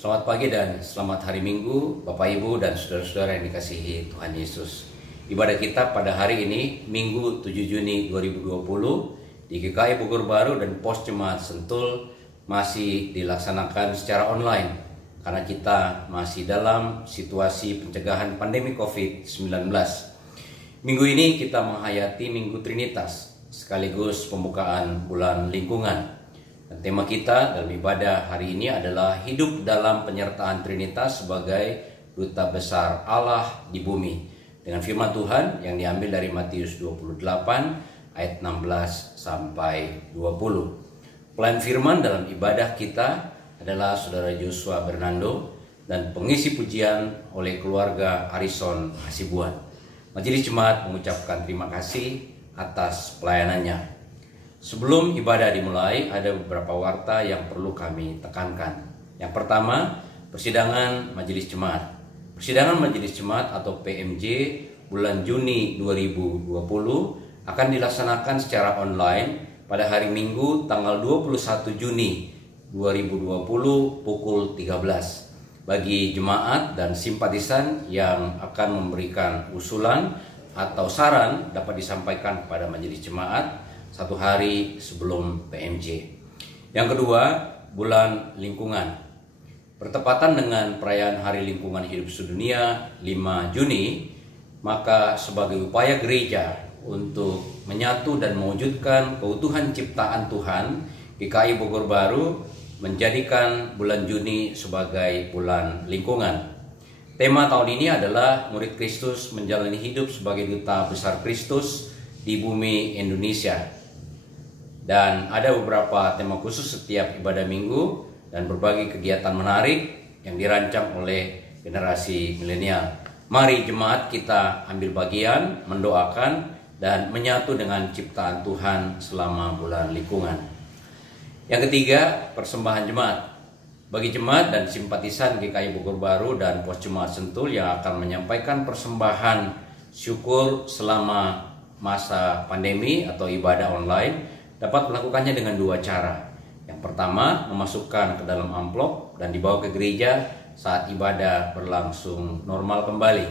Selamat pagi dan selamat hari Minggu, Bapak Ibu dan saudara-saudara yang dikasihi Tuhan Yesus. Ibadah kita pada hari ini, Minggu 7 Juni 2020, di GKI Bogor Baru dan Pos Jemaat Sentul masih dilaksanakan secara online karena kita masih dalam situasi pencegahan pandemi COVID-19. Minggu ini kita menghayati Minggu Trinitas sekaligus pembukaan bulan lingkungan. Dan tema kita dalam ibadah hari ini adalah hidup dalam penyertaan Trinitas sebagai duta besar Allah di bumi. Dengan firman Tuhan yang diambil dari Matius 28 ayat 16 sampai 20. Pelayan firman dalam ibadah kita adalah Saudara Joshua Bernando dan pengisi pujian oleh keluarga Arison Hasibuan. Majelis Jemaat mengucapkan terima kasih atas pelayanannya. Sebelum ibadah dimulai, ada beberapa warta yang perlu kami tekankan. Yang pertama, persidangan Majelis Jemaat. Persidangan Majelis Jemaat atau PMJ bulan Juni 2020 akan dilaksanakan secara online pada hari Minggu tanggal 21 Juni 2020 pukul 13. Bagi jemaat dan simpatisan yang akan memberikan usulan atau saran dapat disampaikan kepada Majelis Jemaat satu hari sebelum PMJ. Yang kedua, bulan lingkungan. Bertepatan dengan perayaan Hari Lingkungan Hidup Sedunia 5 Juni, maka sebagai upaya gereja untuk menyatu dan mewujudkan keutuhan ciptaan Tuhan, GKI Bogor Baru menjadikan bulan Juni sebagai bulan lingkungan. Tema tahun ini adalah Murid Kristus menjalani hidup sebagai duta besar Kristus di bumi Indonesia. Dan ada beberapa tema khusus setiap ibadah minggu dan berbagai kegiatan menarik yang dirancang oleh generasi milenial. Mari jemaat kita ambil bagian, mendoakan dan menyatu dengan ciptaan Tuhan selama bulan lingkungan. Yang ketiga, persembahan jemaat. Bagi jemaat dan simpatisan GKI Bogor Baru dan Pos Jemaat Sentul yang akan menyampaikan persembahan syukur selama masa pandemi atau ibadah online, dapat melakukannya dengan dua cara. Yang pertama, memasukkan ke dalam amplop dan dibawa ke gereja saat ibadah berlangsung normal kembali.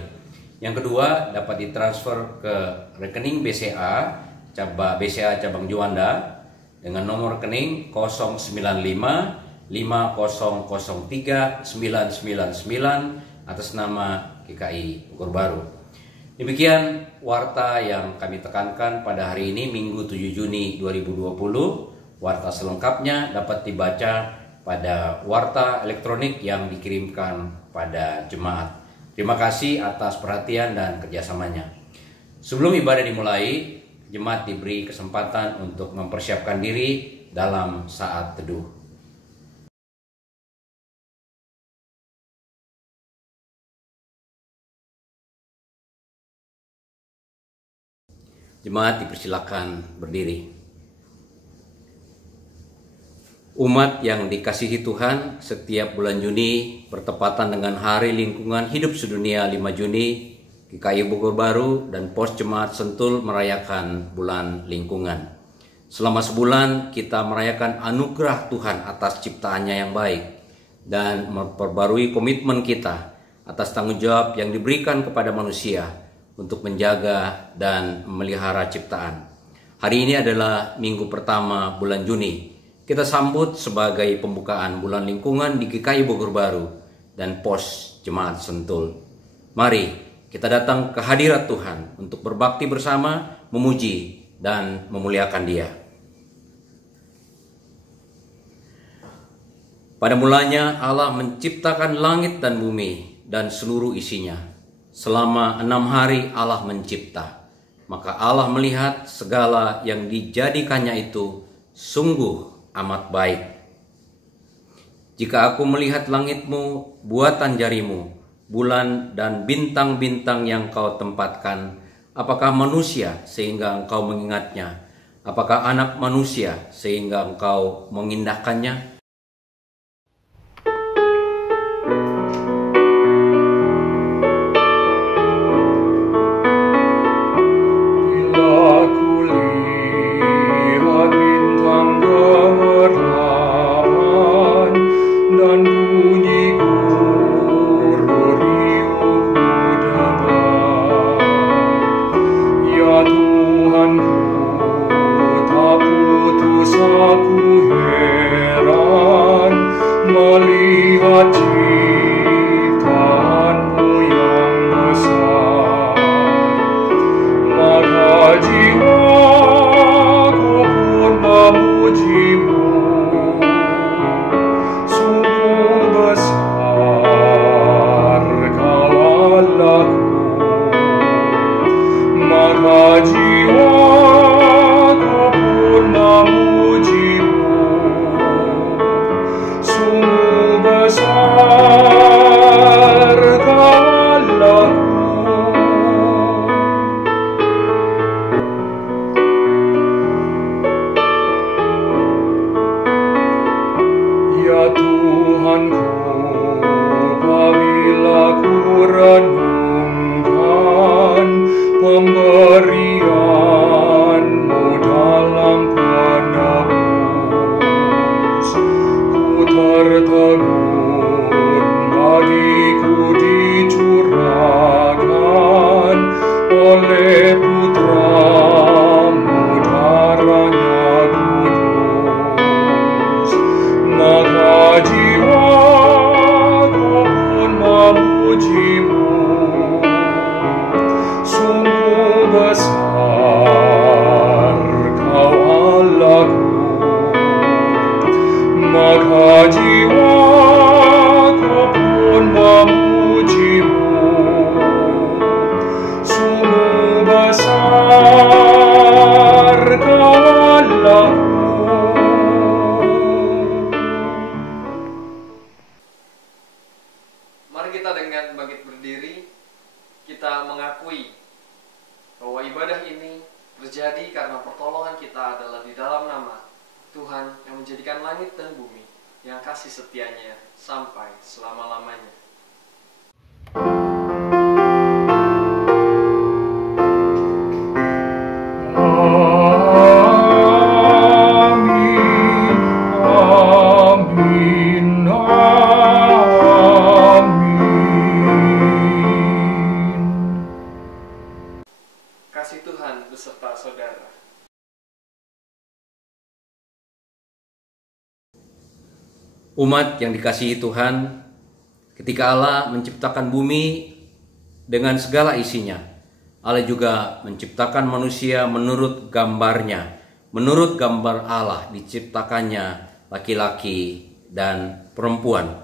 Yang kedua, dapat ditransfer ke rekening BCA Cabang Juanda dengan nomor rekening 095 5003 999 atas nama GKI Bogor Baru. Demikian warta yang kami tekankan pada hari ini Minggu 7 Juni 2020. Warta selengkapnya dapat dibaca pada warta elektronik yang dikirimkan pada jemaat. Terima kasih atas perhatian dan kerjasamanya. Sebelum ibadah dimulai, jemaat diberi kesempatan untuk mempersiapkan diri dalam saat teduh. Jemaat dipersilakan berdiri. Umat yang dikasihi Tuhan, setiap bulan Juni bertepatan dengan Hari Lingkungan Hidup Sedunia 5 Juni, GKI Bogor Baru dan Pos Jemaat Sentul merayakan bulan lingkungan. Selama sebulan kita merayakan anugerah Tuhan atas ciptaannya yang baik dan memperbarui komitmen kita atas tanggung jawab yang diberikan kepada manusia untuk menjaga dan memelihara ciptaan. Hari ini adalah minggu pertama bulan Juni. Kita sambut sebagai pembukaan bulan lingkungan di GKI Bogor Baru dan Pos Jemaat Sentul. Mari kita datang ke hadirat Tuhan untuk berbakti bersama, memuji dan memuliakan Dia. Pada mulanya Allah menciptakan langit dan bumi dan seluruh isinya. Selama 6 hari Allah mencipta, maka Allah melihat segala yang dijadikannya itu sungguh amat baik. Jika aku melihat langitmu, buatan jarimu, bulan dan bintang-bintang yang kau tempatkan, apakah manusia sehingga engkau mengingatnya? Apakah anak manusia sehingga engkau mengindahkannya? Dan bunyi Tuhanku, apabila ku renungkan pemberian-Mu dalam penebus, ku tertegun bagiku dicurahkan oleh Putra-Mu darahnya kudus. Maka jiwaku pun memuji-Mu, sungguh besar Kau Allahku. Maka jiwaku pun memuji-Mu, sungguh besar Kau Allahku. Mari kita dengan bangkit berdiri, kita mengakui bahwa ibadah ini terjadi karena pertolongan kita adalah di dalam nama Tuhan yang menjadikan langit dan bumi, yang kasih setianya sampai selama-lamanya. Amin, amin, amin. Kasih Tuhan beserta saudara. Umat yang dikasihi Tuhan, ketika Allah menciptakan bumi dengan segala isinya, Allah juga menciptakan manusia menurut gambarnya. Menurut gambar Allah diciptakannya laki-laki dan perempuan.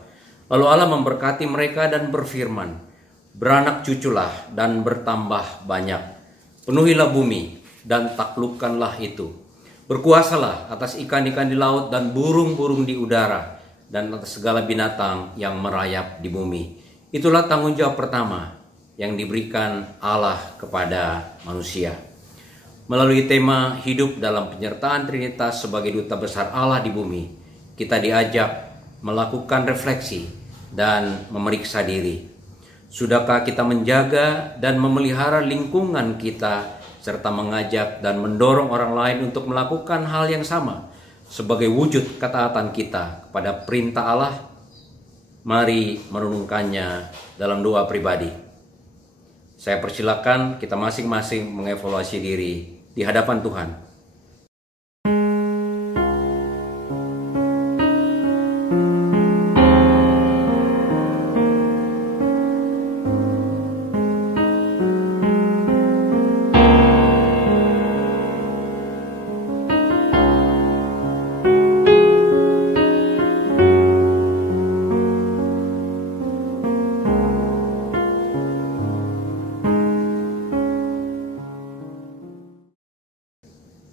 Lalu Allah memberkati mereka dan berfirman, "Beranak cuculah dan bertambah banyak. Penuhilah bumi dan taklukkanlah itu. Berkuasalah atas ikan-ikan di laut dan burung-burung di udara, dan atas segala binatang yang merayap di bumi." Itulah tanggung jawab pertama yang diberikan Allah kepada manusia. Melalui tema hidup dalam penyertaan Trinitas sebagai duta besar Allah di bumi, kita diajak melakukan refleksi dan memeriksa diri. Sudahkah kita menjaga dan memelihara lingkungan kita, serta mengajak dan mendorong orang lain untuk melakukan hal yang sama sebagai wujud ketaatan kita kepada perintah Allah? Mari merenungkannya dalam doa pribadi. Saya persilakan kita masing-masing mengevaluasi diri di hadapan Tuhan.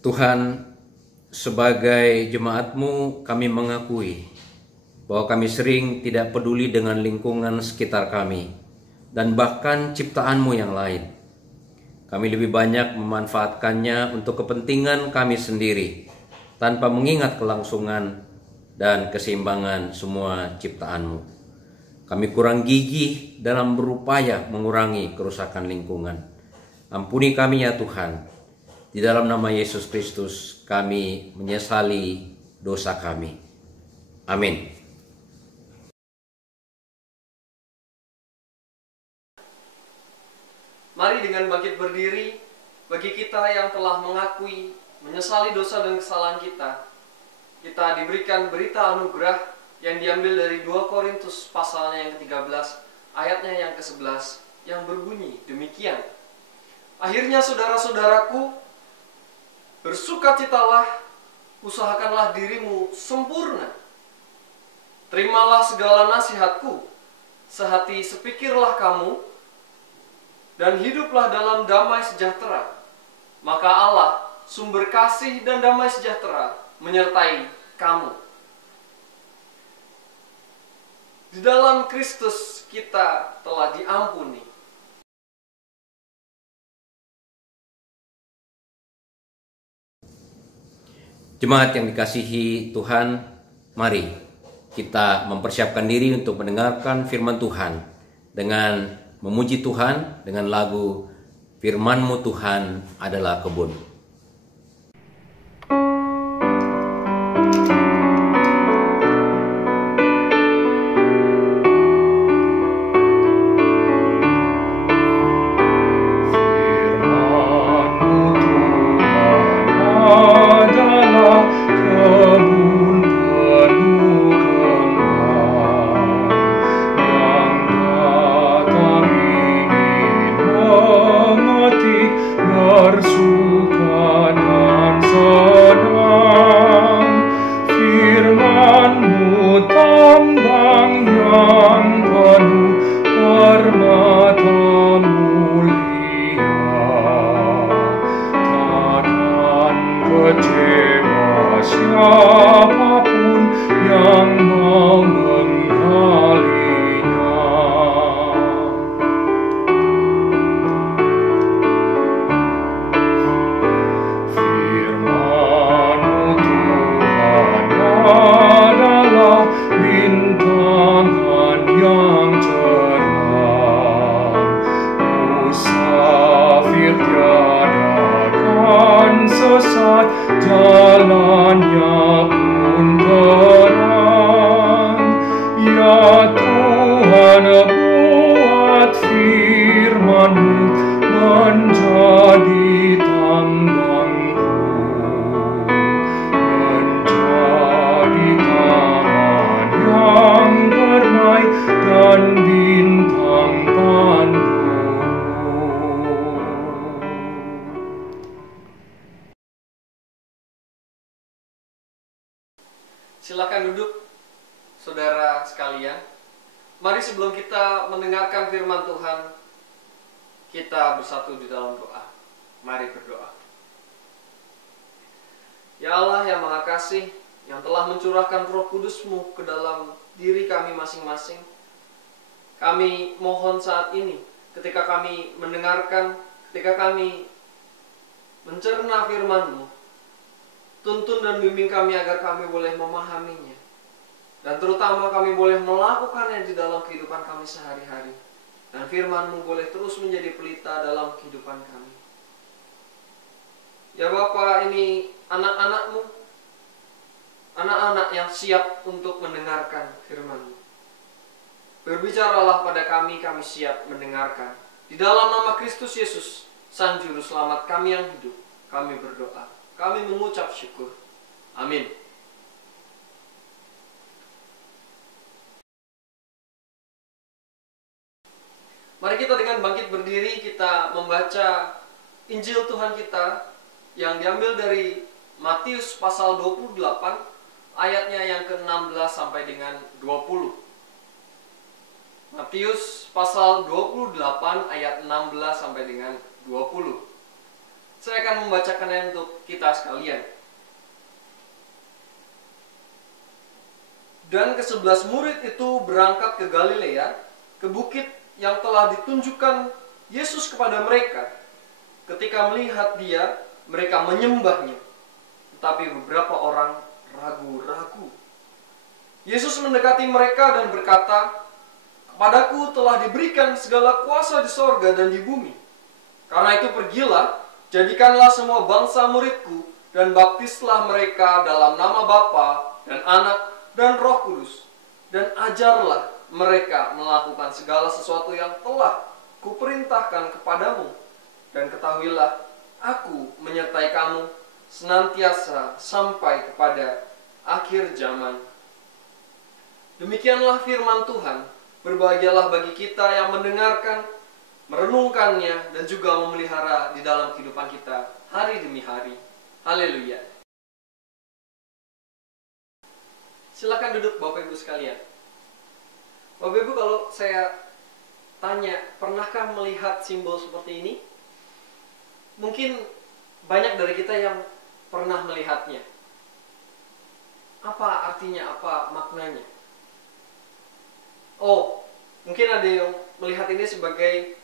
Tuhan, sebagai jemaat-Mu kami mengakui bahwa kami sering tidak peduli dengan lingkungan sekitar kami dan bahkan ciptaan-Mu yang lain. Kami lebih banyak memanfaatkannya untuk kepentingan kami sendiri tanpa mengingat kelangsungan dan keseimbangan semua ciptaan-Mu. Kami kurang gigih dalam berupaya mengurangi kerusakan lingkungan. Ampuni kami ya Tuhan. Di dalam nama Yesus Kristus kami menyesali dosa kami. Amin. Mari dengan bangkit berdiri, bagi kita yang telah mengakui, menyesali dosa dan kesalahan kita, kita diberikan berita anugerah yang diambil dari 2 Korintus pasalnya yang ke-13, ayatnya yang ke-11, yang berbunyi demikian. Akhirnya saudara-saudaraku, bersukacitalah, usahakanlah dirimu sempurna. Terimalah segala nasihatku, sehati sepikirlah kamu, dan hiduplah dalam damai sejahtera. Maka Allah, sumber kasih dan damai sejahtera, menyertai kamu. Di dalam Kristus kita telah diampuni. Jemaat yang dikasihi Tuhan, mari kita mempersiapkan diri untuk mendengarkan firman Tuhan dengan memuji Tuhan dengan lagu Firman-Mu Tuhan adalah kebun. Silakan duduk, saudara sekalian. Mari sebelum kita mendengarkan firman Tuhan, kita bersatu di dalam doa. Mari berdoa. Ya Allah yang Maha Kasih, yang telah mencurahkan Roh Kudus-Mu ke dalam diri kami masing-masing, kami mohon saat ini, ketika kami mendengarkan, ketika kami mencerna firman-Mu, tuntun dan bimbing kami agar kami boleh memahaminya. Dan terutama kami boleh melakukannya di dalam kehidupan kami sehari-hari. Dan firman-Mu boleh terus menjadi pelita dalam kehidupan kami. Ya Bapa, ini anak-anak-Mu, anak-anak yang siap untuk mendengarkan firman-Mu. Berbicaralah pada kami siap mendengarkan. Di dalam nama Kristus Yesus, Sang Juru Selamat kami yang hidup, kami berdoa. Kami mengucap syukur. Amin. Mari kita dengan bangkit berdiri, kita membaca Injil Tuhan kita yang diambil dari Matius pasal 28, ayatnya yang ke-16 sampai dengan 20. Matius pasal 28 ayat 16 sampai dengan 20. Saya akan membacakannya untuk kita sekalian. Dan ke-11 murid itu berangkat ke Galilea, ke bukit yang telah ditunjukkan Yesus kepada mereka. Ketika melihat Dia, mereka menyembahnya. Tetapi beberapa orang ragu-ragu. Yesus mendekati mereka dan berkata, "Kepadaku telah diberikan segala kuasa di sorga dan di bumi. Karena itu pergilah, jadikanlah semua bangsa muridku, dan baptislah mereka dalam nama Bapa dan Anak dan Roh Kudus. Dan ajarlah mereka melakukan segala sesuatu yang telah kuperintahkan kepadamu. Dan ketahuilah, aku menyertai kamu senantiasa sampai kepada akhir zaman." Demikianlah firman Tuhan. Berbahagialah bagi kita yang mendengarkan, merenungkannya, dan juga memelihara di dalam kehidupan kita hari demi hari. Haleluya. Silakan duduk Bapak Ibu sekalian. Bapak Ibu, kalau saya tanya, pernahkah melihat simbol seperti ini? Mungkin banyak dari kita yang pernah melihatnya. Apa artinya, apa maknanya? Oh, mungkin ada yang melihat ini sebagai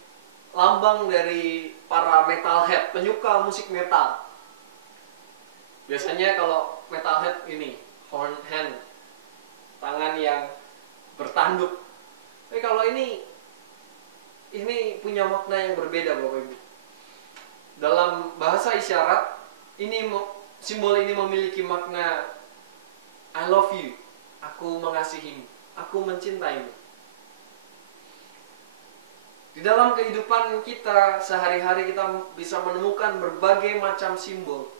lambang dari para metalhead, penyuka musik metal. Biasanya kalau metalhead ini, horn hand. tangan yang bertanduk. Tapi kalau ini punya makna yang berbeda Bapak Ibu. Dalam bahasa isyarat, simbol ini memiliki makna I love you, aku mengasihimu, aku mencintaimu. Di dalam kehidupan kita sehari-hari kita bisa menemukan berbagai macam simbol.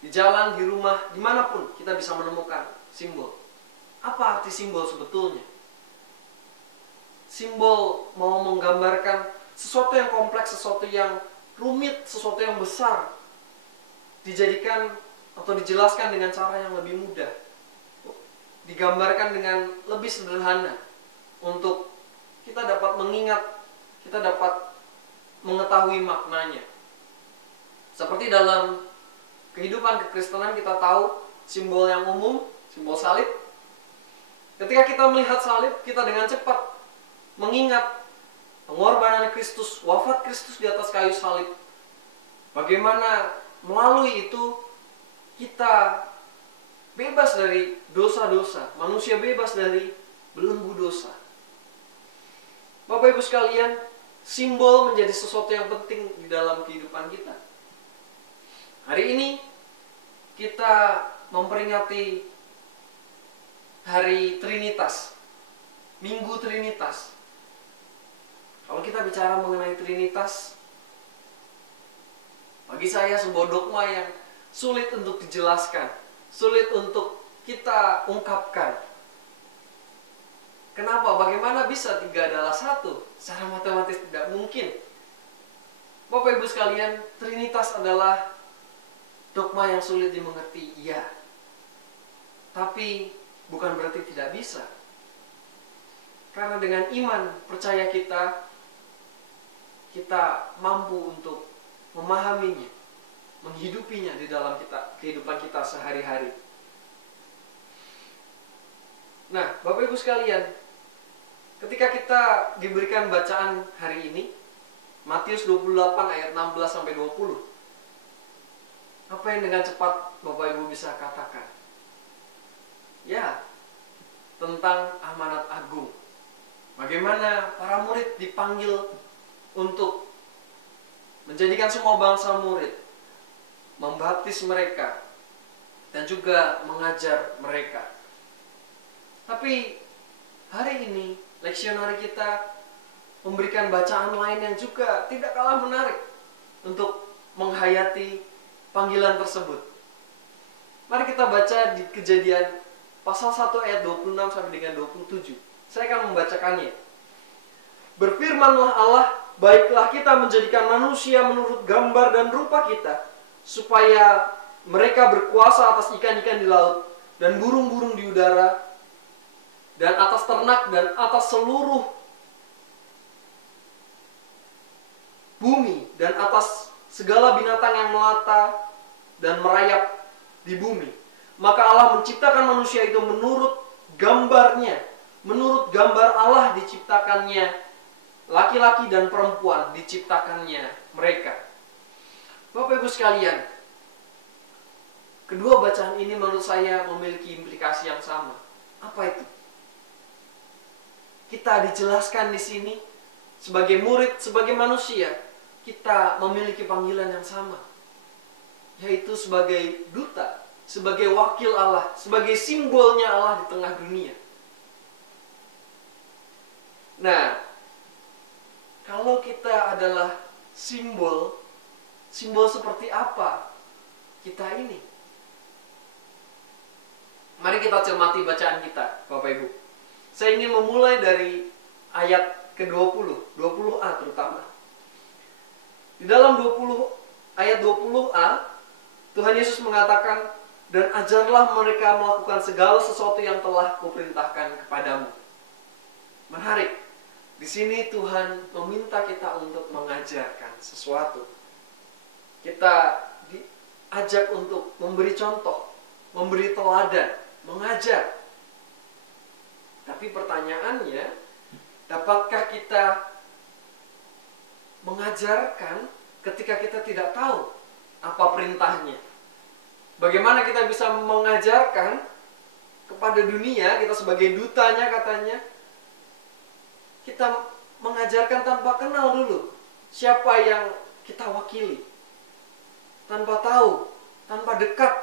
Di jalan, di rumah, dimanapun kita bisa menemukan simbol. Apa arti simbol sebetulnya? Simbol mau menggambarkan sesuatu yang kompleks, sesuatu yang rumit, sesuatu yang besar, dijadikan atau dijelaskan dengan cara yang lebih mudah, digambarkan dengan lebih sederhana, untuk kita dapat mengingat, kita dapat mengetahui maknanya. Seperti dalam kehidupan kekristenan kita tahu simbol yang umum, simbol salib. Ketika kita melihat salib, kita dengan cepat mengingat pengorbanan Kristus, wafat Kristus di atas kayu salib. Bagaimana melalui itu kita bebas dari dosa-dosa, manusia bebas dari belenggu dosa. Bapak Ibu sekalian, simbol menjadi sesuatu yang penting di dalam kehidupan kita. Hari ini kita memperingati Hari Trinitas, Minggu Trinitas. Kalau kita bicara mengenai Trinitas, bagi saya sebuah dogma yang sulit untuk dijelaskan, sulit untuk kita ungkapkan. Kenapa? Bagaimana bisa 3 adalah 1? Secara matematis tidak mungkin. Bapak Ibu sekalian, Trinitas adalah dogma yang sulit dimengerti, iya. Tapi bukan berarti tidak bisa. Karena dengan iman, percaya kita mampu untuk memahaminya, menghidupinya di dalam kehidupan kita sehari-hari. Nah, Bapak Ibu sekalian, ketika kita diberikan bacaan hari ini, Matius 28 ayat 16-20, apa yang dengan cepat Bapak Ibu bisa katakan? Ya, tentang amanat agung. Bagaimana para murid dipanggil untuk menjadikan semua bangsa murid, membaptis mereka, dan juga mengajar mereka. Tapi hari ini leksionari kita memberikan bacaan lain yang juga tidak kalah menarik untuk menghayati panggilan tersebut. Mari kita baca di Kejadian pasal 1 ayat 26 sampai dengan 27. Saya akan membacakannya. Berfirmanlah Allah, baiklah kita menjadikan manusia menurut gambar dan rupa kita, supaya mereka berkuasa atas ikan-ikan di laut, dan burung-burung di udara, dan atas ternak, dan atas seluruh bumi, dan atas segala binatang yang melata dan merayap di bumi. Maka Allah menciptakan manusia itu menurut gambarnya, menurut gambar Allah diciptakannya, laki-laki dan perempuan diciptakannya mereka. Bapak Ibu sekalian, kedua bacaan ini menurut saya memiliki implikasi yang sama. Apa itu? Kita dijelaskan di sini sebagai murid, sebagai manusia, kita memiliki panggilan yang sama, yaitu sebagai duta, sebagai wakil Allah, sebagai simbolnya Allah di tengah dunia. Nah, kalau kita adalah simbol seperti apa kita ini? Mari kita cermati bacaan kita, Bapak Ibu. Saya ingin memulai dari ayat ke-20, 20a terutama. Di dalam ayat 20a, Tuhan Yesus mengatakan, dan ajarlah mereka melakukan segala sesuatu yang telah kuperintahkan kepadamu. Menarik. Di sini Tuhan meminta kita untuk mengajarkan sesuatu. Kita diajak untuk memberi contoh, memberi teladan, mengajar. Tapi pertanyaannya, dapatkah kita mengajarkan ketika kita tidak tahu apa perintahnya? Bagaimana kita bisa mengajarkan kepada dunia, kita sebagai dutanya katanya, kita mengajarkan tanpa kenal dulu siapa yang kita wakili. Tanpa tahu, tanpa dekat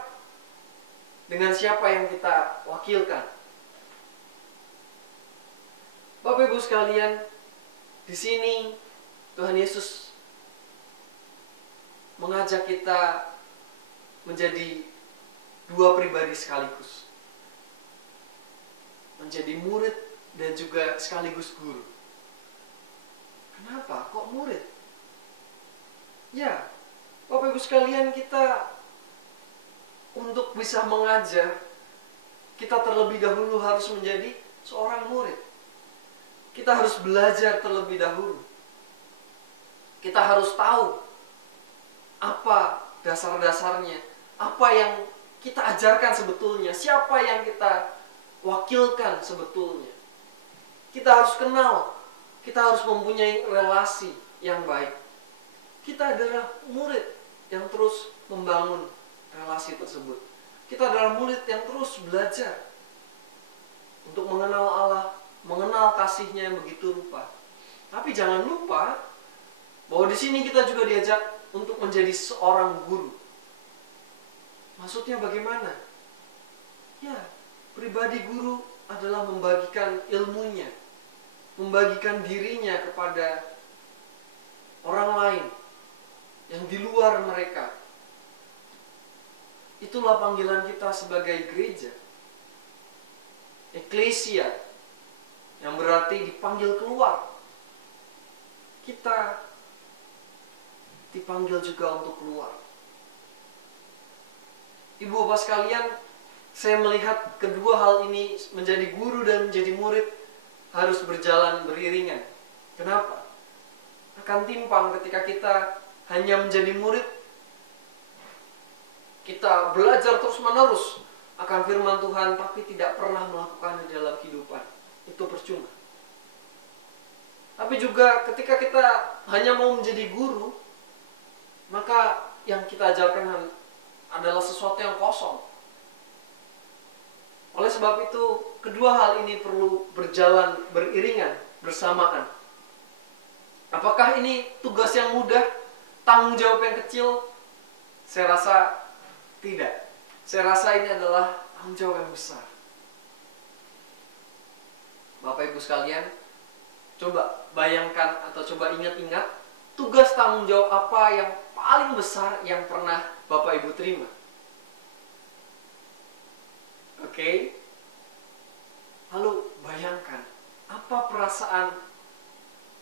dengan siapa yang kita wakilkan. Bapak Ibu sekalian, di sini Tuhan Yesus mengajak kita menjadi dua pribadi sekaligus. Menjadi murid dan juga sekaligus guru. Kenapa? Kok murid? Ya, Bapak Ibu sekalian, kita untuk bisa mengajar, kita terlebih dahulu harus menjadi seorang murid. Kita harus belajar terlebih dahulu. Kita harus tahu apa dasar-dasarnya, apa yang kita ajarkan sebetulnya, siapa yang kita wakilkan sebetulnya. Kita harus kenal, kita harus mempunyai relasi yang baik. Kita adalah murid yang terus membangun relasi tersebut. Kita adalah murid yang terus belajar untuk mengenal Allah, mengenal kasih-Nya yang begitu rupa. Tapi jangan lupa bahwa di sini kita juga diajak untuk menjadi seorang guru. Maksudnya bagaimana? Ya, pribadi guru adalah membagikan ilmunya, membagikan dirinya kepada orang lain yang di luar mereka. Itulah panggilan kita sebagai gereja. Eklesia, yang berarti dipanggil keluar. Kita dipanggil juga untuk keluar. Ibu bapak sekalian, saya melihat kedua hal ini, menjadi guru dan menjadi murid, harus berjalan beriringan. Kenapa? Akan timpang ketika kita hanya menjadi murid, kita belajar terus menerus akan firman Tuhan, tapi tidak pernah melakukannya dalam kehidupan. Itu percuma. Tapi juga ketika kita hanya mau menjadi guru, maka yang kita ajarkan adalah sesuatu yang kosong. Oleh sebab itu, kedua hal ini perlu berjalan beriringan, bersamaan. Apakah ini tugas yang mudah, tanggung jawab yang kecil? Saya rasa tidak. Saya rasa ini adalah tanggung jawab yang besar. Bapak Ibu sekalian, coba bayangkan atau coba ingat-ingat tugas tanggung jawab apa yang paling besar yang pernah Bapak Ibu terima. Oke? Lalu bayangkan apa perasaan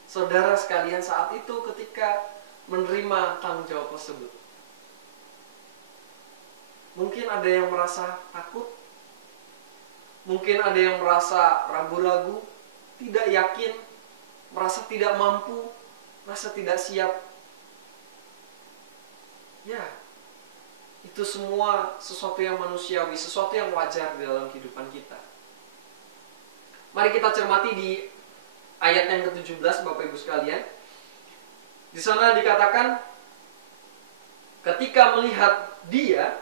saudara sekalian saat itu ketika menerima tanggung jawab tersebut. Mungkin ada yang merasa takut, mungkin ada yang merasa ragu-ragu, tidak yakin, merasa tidak mampu, merasa tidak siap. Ya, itu semua sesuatu yang manusiawi, sesuatu yang wajar di dalam kehidupan kita. Mari kita cermati di ayat yang ke-17, Bapak Ibu sekalian. Di sana dikatakan, ketika melihat dia,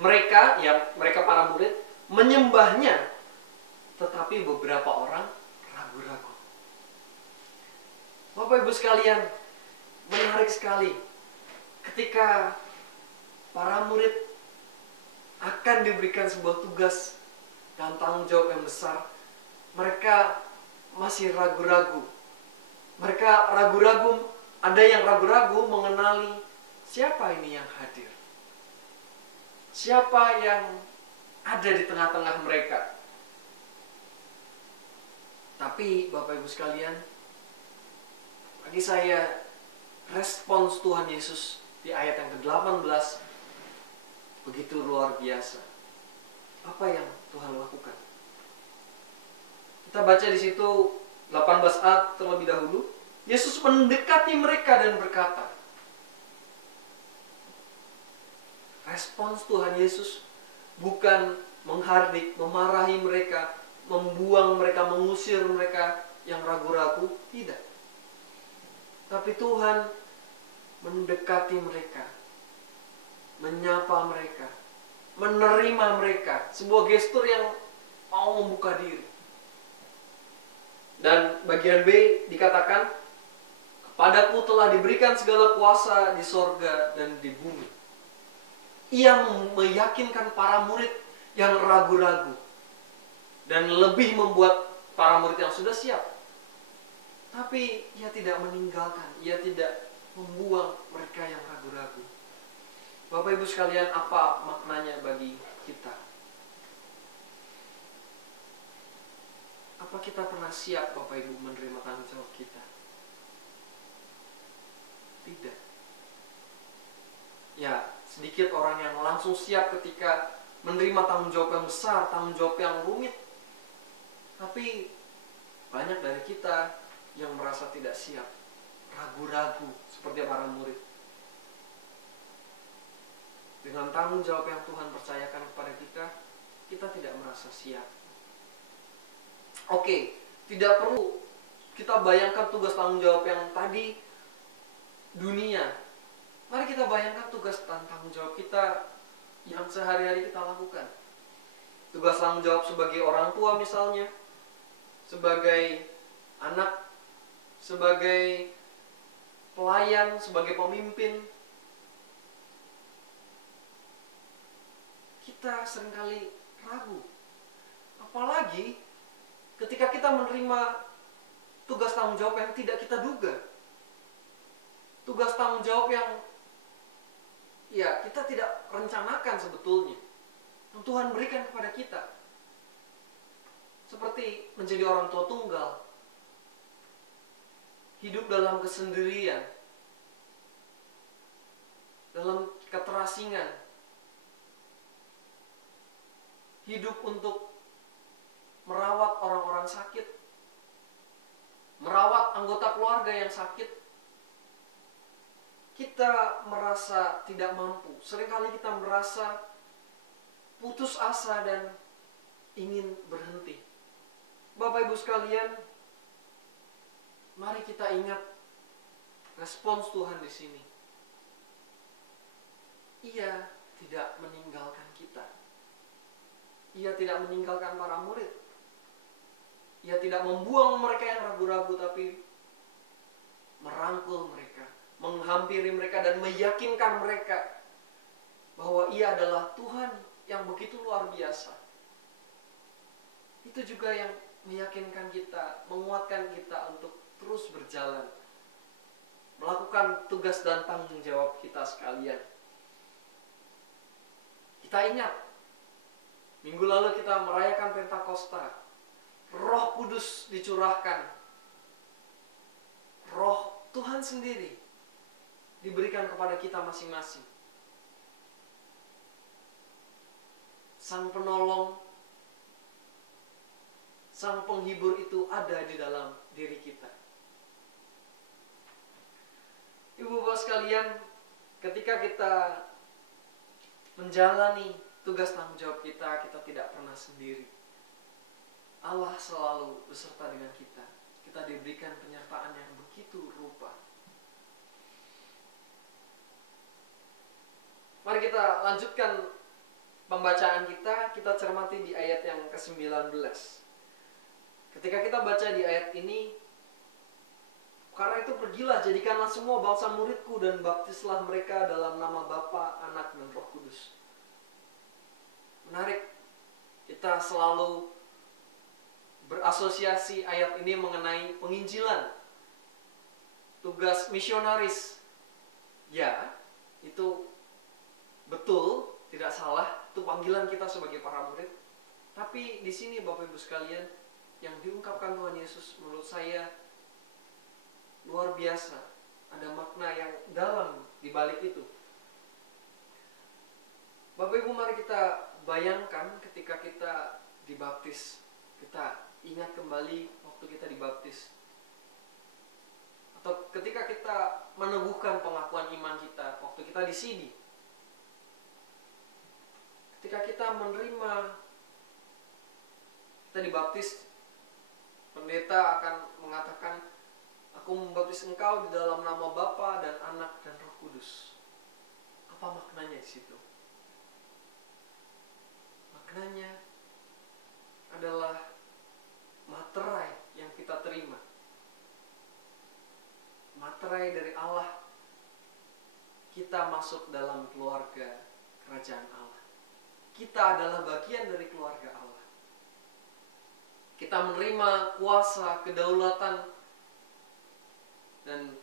mereka para murid menyembahnya, tetapi beberapa orang ragu-ragu. Bapak Ibu sekalian, menarik sekali ketika para murid akan diberikan sebuah tugas dan tanggung jawab yang besar, mereka masih ragu-ragu. Mereka ragu-ragu, ada yang ragu-ragu mengenali siapa ini yang hadir. Siapa yang ada di tengah-tengah mereka. Tapi Bapak Ibu sekalian, bagi saya respons Tuhan Yesus di ayat yang ke-18 begitu luar biasa. Apa yang Tuhan lakukan? Kita baca di situ 18a terlebih dahulu. Yesus mendekati mereka dan berkata. Respons Tuhan Yesus bukan menghardik, memarahi mereka, membuang mereka, mengusir mereka yang ragu-ragu, tidak. Tapi Tuhan mendekati mereka, menyapa mereka, menerima mereka. Sebuah gestur yang mau membuka diri. Dan bagian B dikatakan, "Kepadaku telah diberikan segala kuasa di sorga dan di bumi." Ia meyakinkan para murid yang ragu-ragu dan lebih membuat para murid yang sudah siap. Tapi ia tidak meninggalkan, ia tidak membuang mereka yang ragu-ragu. Bapak Ibu sekalian, apa maknanya bagi kita? Apa kita pernah siap, Bapak Ibu, menerima tanggung jawab kita? Tidak. Ya, sedikit orang yang langsung siap ketika menerima tanggung jawab yang besar, tanggung jawab yang rumit. Tapi banyak dari kita yang merasa tidak siap, ragu-ragu seperti para murid. Dengan tanggung jawab yang Tuhan percayakan kepada kita, kita tidak merasa siap. Oke, tidak perlu kita bayangkan tugas tanggung jawab yang tadi dunia. Mari kita bayangkan tugas dan tanggung jawab kita yang sehari-hari kita lakukan. Tugas tanggung jawab sebagai orang tua misalnya, sebagai anak, sebagai pelayan, sebagai pemimpin. Kita seringkali ragu. Apalagi ketika kita menerima tugas tanggung jawab yang tidak kita duga. Tugas tanggung jawab yang ya kita tidak rencanakan sebetulnya, yang Tuhan berikan kepada kita. Seperti menjadi orang tua tunggal, hidup dalam kesendirian, dalam keterasingan, hidup untuk merawat orang-orang sakit, merawat anggota keluarga yang sakit. Kita merasa tidak mampu. Seringkali kita merasa putus asa dan ingin berhenti. Bapak Ibu sekalian, mari kita ingat respons Tuhan di sini. Ia tidak meninggalkan kita. Ia tidak meninggalkan para murid. Ia tidak membuang mereka yang ragu-ragu, tapi merangkul mereka, menghampiri mereka dan meyakinkan mereka bahwa Ia adalah Tuhan yang begitu luar biasa. Itu juga yang meyakinkan kita, menguatkan kita untuk terus berjalan, melakukan tugas dan tanggung jawab kita sekalian. Kita ingat, minggu lalu kita merayakan Pentakosta. Roh Kudus dicurahkan. Roh Tuhan sendiri diberikan kepada kita masing-masing. Sang penolong, sang penghibur itu ada di dalam diri kita. Ibu-bapak sekalian, ketika kita menjalani tugas tanggung jawab kita, kita tidak pernah sendiri. Allah selalu beserta dengan kita. Kita diberikan penyertaan yang begitu rupa. Mari kita lanjutkan pembacaan kita. Kita cermati di ayat yang ke-19. Ketika kita baca di ayat ini, karena itu pergilah, jadikanlah semua bangsa muridku dan baptislah mereka dalam nama Bapa, Anak, dan Roh Kudus. Menarik, kita selalu berasosiasi ayat ini mengenai penginjilan, tugas misionaris. Ya, itu betul, tidak salah, itu panggilan kita sebagai para murid. Tapi di sini Bapak Ibu sekalian, yang diungkapkan Tuhan Yesus menurut saya luar biasa. Ada makna yang dalam di balik itu. Bapak Ibu, mari kita bayangkan ketika kita dibaptis. Kita ingat kembali waktu kita dibaptis. Atau ketika kita meneguhkan pengakuan iman kita waktu kita di sini. Ketika kita menerima, kita dibaptis, pendeta akan mengatakan, "Aku membaptis engkau di dalam nama Bapa dan Anak dan Roh Kudus." Apa maknanya di situ? Maknanya adalah materai yang kita terima. Materai dari Allah. Kita masuk dalam keluarga kerajaan Allah. Kita adalah bagian dari keluarga Allah. Kita menerima kuasa, kedaulatan, dan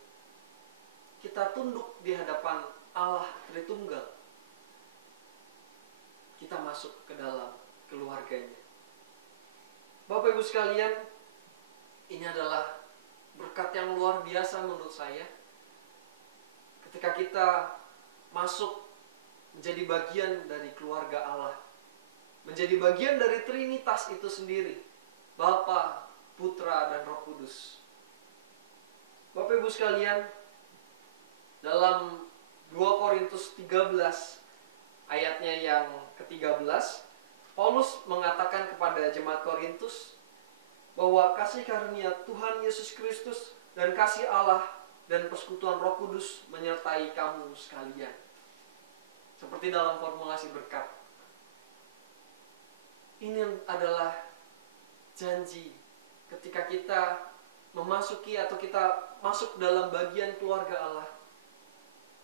kita tunduk di hadapan Allah Tritunggal. Kita masuk ke dalam keluarganya. Bapak Ibu sekalian, ini adalah berkat yang luar biasa menurut saya. Ketika kita masuk menjadi bagian dari keluarga Allah, menjadi bagian dari Trinitas itu sendiri, Bapa, Putra, dan Roh Kudus. Bapak Ibu sekalian, dalam 2 Korintus 13 ayatnya yang ke-13, Paulus mengatakan kepada jemaat Korintus bahwa kasih karunia Tuhan Yesus Kristus dan kasih Allah dan persekutuan Roh Kudus menyertai kamu sekalian. Seperti dalam formulasi berkat. Ini adalah janji ketika kita memasuki atau kita masuk dalam bagian keluarga Allah.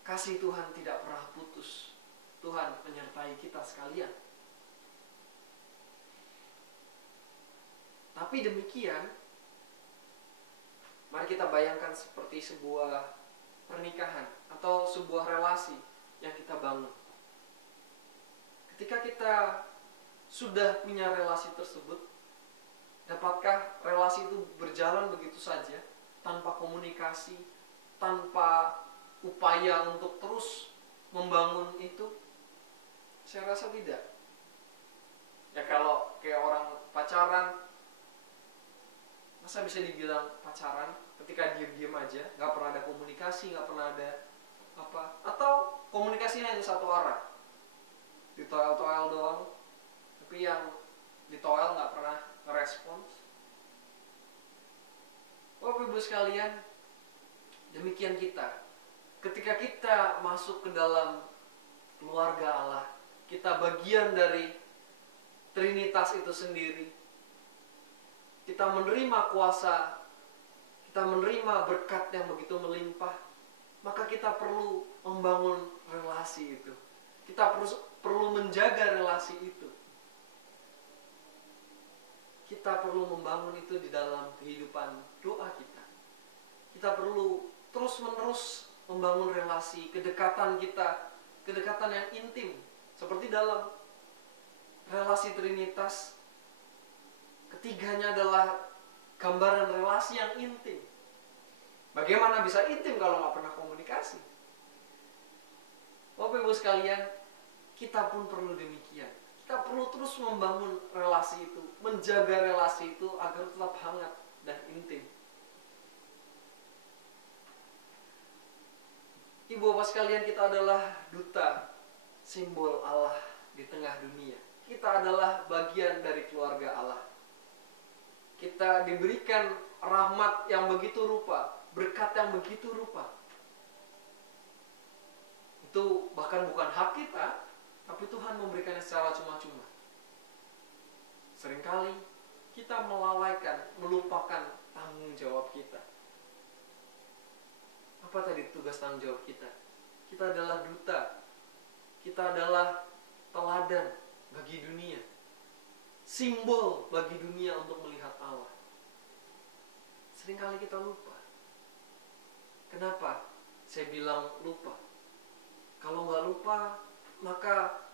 Kasih Tuhan tidak pernah putus. Tuhan menyertai kita sekalian. Tapi demikian, mari kita bayangkan seperti sebuah pernikahan atau sebuah relasi yang kita bangun. Ketika kita sudah punya relasi tersebut, dapatkah relasi itu berjalan begitu saja tanpa komunikasi, tanpa upaya untuk terus membangun itu? Saya rasa tidak. Ya kalau kayak orang pacaran, masa bisa dibilang pacaran ketika diam-diam aja, nggak pernah ada komunikasi, nggak pernah ada apa, atau komunikasinya hanya satu arah, ditoel-toel doang, tapi yang ditoel nggak pernah ngerespons. Bapak Ibu sekalian, demikian kita. Ketika kita masuk ke dalam keluarga Allah, kita bagian dari Trinitas itu sendiri. Kita menerima kuasa, kita menerima berkat yang begitu melimpah, maka kita perlu membangun relasi itu. Kita perlu menjaga relasi itu. Kita perlu membangun itu di dalam kehidupan doa kita. Kita perlu terus-menerus membangun relasi, kedekatan kita, kedekatan yang intim. Seperti dalam relasi Trinitas, ketiganya adalah gambaran relasi yang intim. Bagaimana bisa intim kalau nggak pernah komunikasi? Bapak Ibu sekalian, kita pun perlu demikian. Kita perlu terus membangun relasi itu, menjaga relasi itu agar tetap hangat dan intim. Ibu bapak sekalian, kita adalah duta, simbol Allah di tengah dunia. Kita adalah bagian dari keluarga Allah. Kita diberikan rahmat yang begitu rupa, berkat yang begitu rupa. Itu bahkan bukan hak kita, tapi Tuhan memberikannya secara cuma-cuma. Seringkali kita melalaikan, melupakan tanggung jawab kita. Apa tadi tugas tanggung jawab kita? Kita adalah duta. Kita adalah teladan bagi dunia. Simbol bagi dunia untuk melihat Allah. Seringkali kita lupa. Kenapa saya bilang lupa? Kalau nggak lupa, maka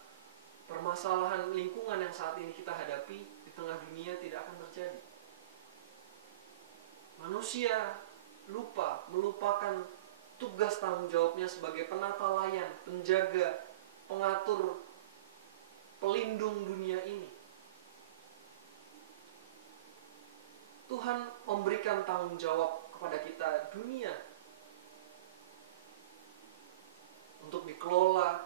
permasalahan lingkungan yang saat ini kita hadapi di tengah dunia tidak akan terjadi. Manusia lupa, melupakan tugas tanggung jawabnya sebagai penata layan, penjaga, pengatur, pelindung dunia ini. Tuhan memberikan tanggung jawab kepada kita dunia untuk dikelola,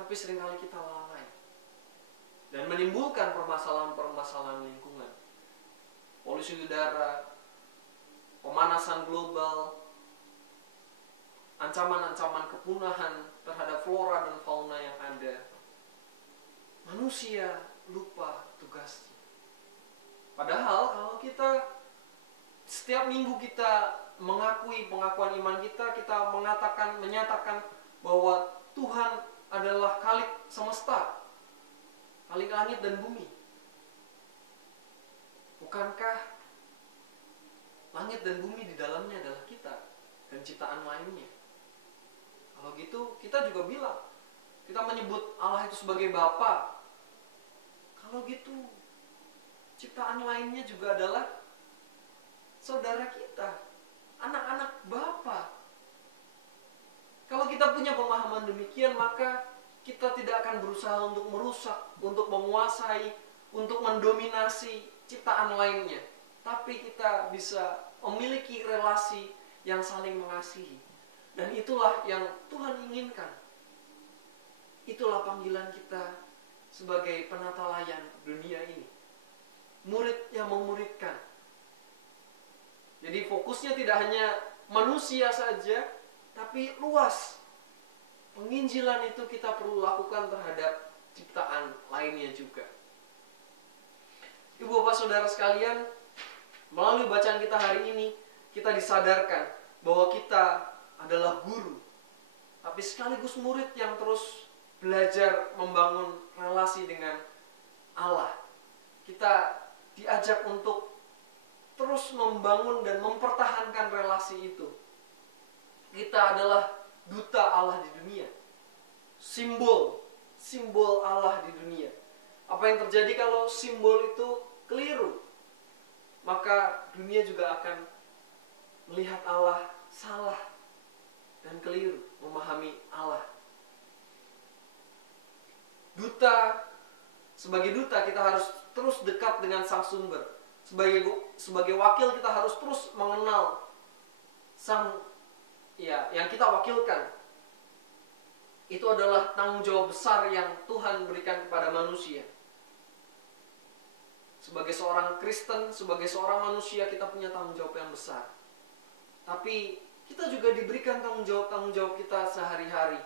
tapi seringkali kita lalai dan menimbulkan permasalahan-permasalahan lingkungan, polusi udara, pemanasan global, ancaman-ancaman kepunahan terhadap flora dan fauna yang ada. Manusia lupa tugasnya. Padahal kalau kita setiap minggu kita mengakui pengakuan iman kita, kita menyatakan bahwa Tuhan adalah Khalik semesta, Khalik langit dan bumi. Bukankah langit dan bumi di dalamnya adalah kita dan ciptaan lainnya? Kalau gitu kita juga bilang, kita menyebut Allah itu sebagai Bapa. Kalau gitu ciptaan lainnya juga adalah saudara kita, anak-anak Bapa. Kalau kita punya pemahaman demikian, maka kita tidak akan berusaha untuk merusak, untuk menguasai, untuk mendominasi ciptaan lainnya. Tapi kita bisa memiliki relasi yang saling mengasihi. Dan itulah yang Tuhan inginkan. Itulah panggilan kita sebagai penata layan dunia ini. Murid yang memuridkan. Jadi fokusnya tidak hanya manusia saja, tapi luas. Penginjilan itu kita perlu lakukan terhadap ciptaan lainnya juga. Ibu bapak saudara sekalian, melalui bacaan kita hari ini, kita disadarkan bahwa kita adalah guru, tapi sekaligus murid yang terus belajar membangun relasi dengan Allah. Kita diajak untuk terus membangun dan mempertahankan relasi itu. Kita adalah duta Allah di dunia, simbol Allah di dunia. Apa yang terjadi kalau simbol itu keliru? Maka dunia juga akan melihat Allah salah dan keliru memahami Allah. Sebagai duta kita harus terus dekat dengan sang sumber. Sebagai wakil kita harus terus mengenal yang kita wakilkan. Itu adalah tanggung jawab besar yang Tuhan berikan kepada manusia. Sebagai seorang Kristen, sebagai seorang manusia, kita punya tanggung jawab yang besar. Tapi kita juga diberikan tanggung jawab kita sehari-hari.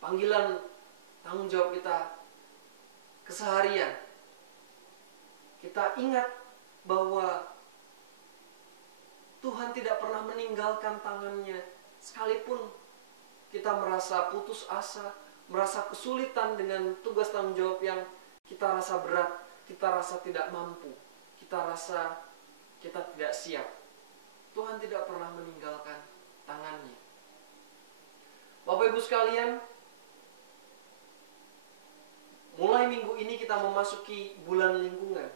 Panggilan tanggung jawab kita keseharian. Kita ingat bahwa Tuhan tidak pernah meninggalkan tangannya, sekalipun kita merasa putus asa, merasa kesulitan dengan tugas tanggung jawab yang kita rasa berat, kita rasa tidak mampu, kita rasa kita tidak siap. Tuhan tidak pernah meninggalkan tangannya. Bapak Ibu sekalian, mulai minggu ini kita memasuki bulan lingkungan.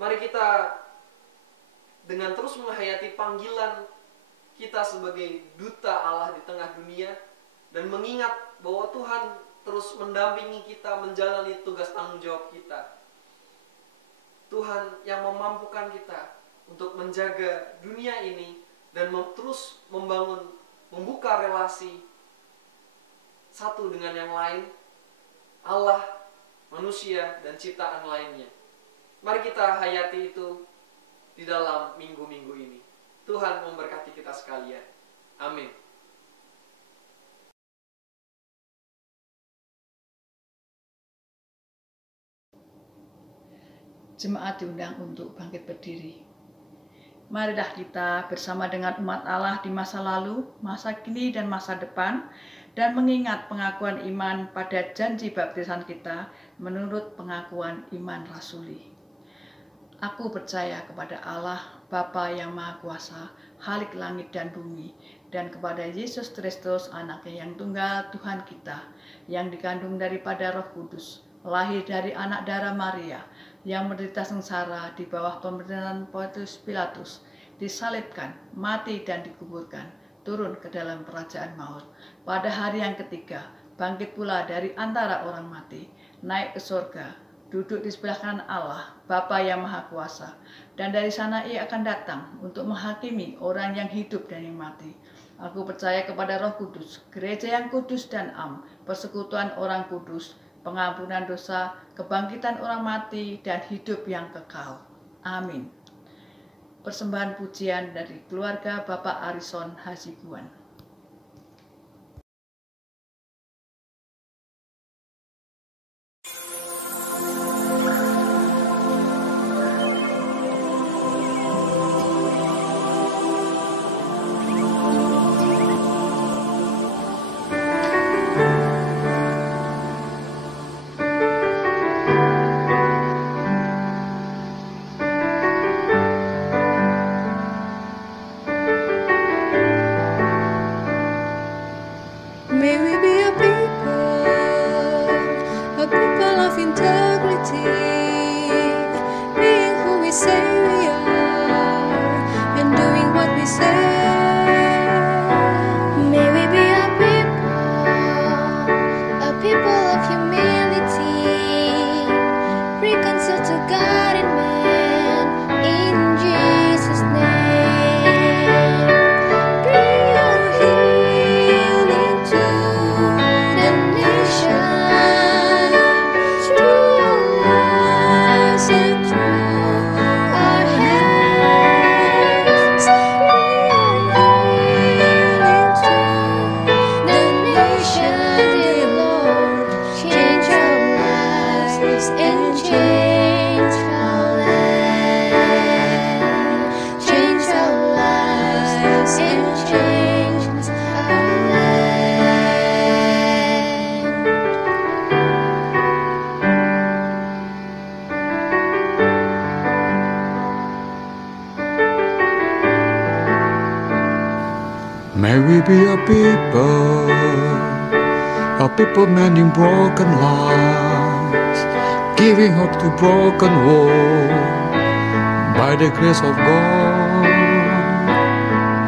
Mari kita dengan terus menghayati panggilan kita sebagai duta Allah di tengah dunia, dan mengingat bahwa Tuhan terus mendampingi kita menjalani tugas tanggung jawab kita. Tuhan yang memampukan kita untuk menjaga dunia ini dan terus membuka relasi satu dengan yang lain, Allah, manusia, dan ciptaan lainnya. Mari kita hayati itu di dalam minggu-minggu ini. Tuhan memberkati kita sekalian. Amin. Jemaat diundang untuk bangkit berdiri. Marilah kita bersama dengan umat Allah di masa lalu, masa kini, dan masa depan, dan mengingat pengakuan iman pada janji baptisan kita menurut pengakuan iman rasuli. Aku percaya kepada Allah, Bapa yang Maha Kuasa, Khalik langit dan bumi, dan kepada Yesus Kristus, Anaknya yang tunggal, Tuhan kita, yang dikandung daripada Roh Kudus, lahir dari anak darah Maria, yang menderita sengsara di bawah pemerintahan Pontius Pilatus, disalibkan, mati dan dikuburkan, turun ke dalam kerajaan maut. Pada hari yang ketiga, bangkit pula dari antara orang mati, naik ke surga, duduk di sebelah kanan Allah, Bapa yang Maha Kuasa, dan dari sana Ia akan datang untuk menghakimi orang yang hidup dan yang mati. Aku percaya kepada Roh Kudus, gereja yang kudus dan am, persekutuan orang kudus, pengampunan dosa, kebangkitan orang mati, dan hidup yang kekal. Amin. Persembahan pujian dari keluarga Bapak Arison Hasibuan. May we be a people mending broken lives, giving hope to broken world by the grace of God.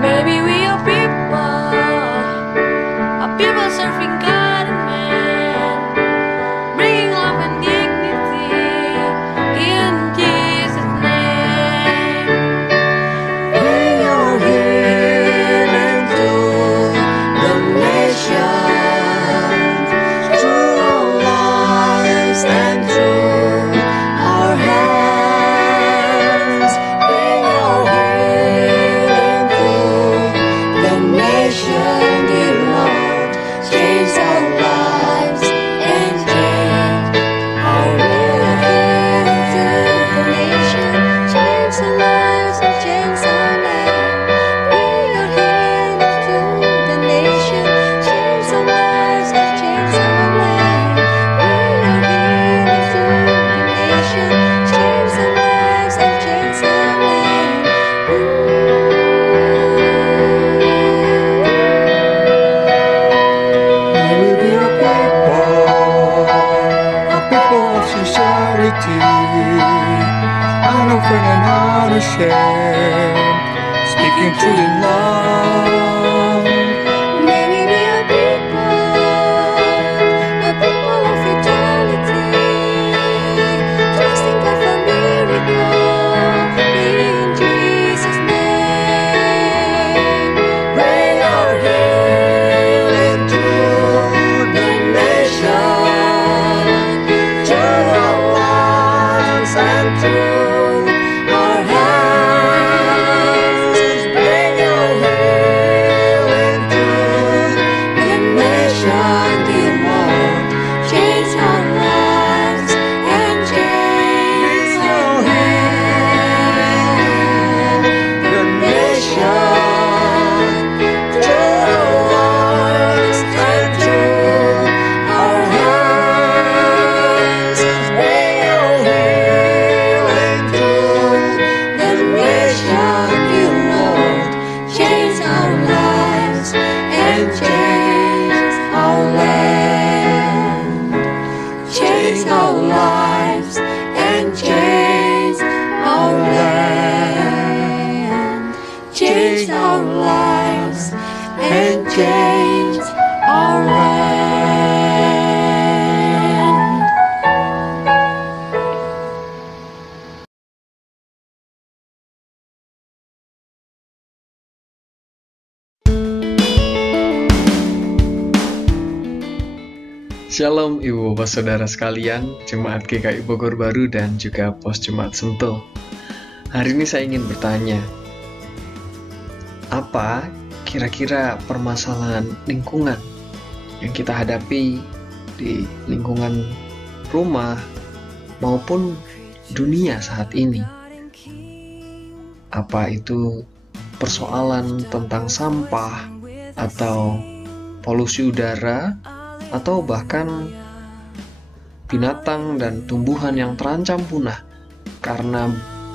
Maybe we are people serving God and man, bringing love and dignity in Jesus' name. Bring your healing to the nations, through our lives and through our hands. Bring your healing to the nation, dear Lord. Change our lives and change our lives. To the nation, change our lives and change our land. Bring your healing to the nation, change our lives and change our land. Bring your healing to the nation, change our lives and change our land. May we be a people of sincerity, unafraid and unashamed, speaking truth in love. May we be a people of fidelity, trusting God for miracle in Jesus' name. Bring our healing to the nation, to our lives and to our hands. Bring your healing to the nation, dear Lord. Change our lives and change our land. The nation, to our lives and to our hands. Bring your healing to the nation, dear Lord. Change our lives and change our land. Change our lives and change our land. Change our lives and change our land. Shalom Ibu Bapak Saudara sekalian, Jemaat GKI Bogor Baru dan juga Pos Jemaat Sentul. Hari ini saya ingin bertanya, apa kira-kira permasalahan lingkungan yang kita hadapi di lingkungan rumah maupun dunia saat ini? Apa itu persoalan tentang sampah atau polusi udara, atau bahkan binatang dan tumbuhan yang terancam punah karena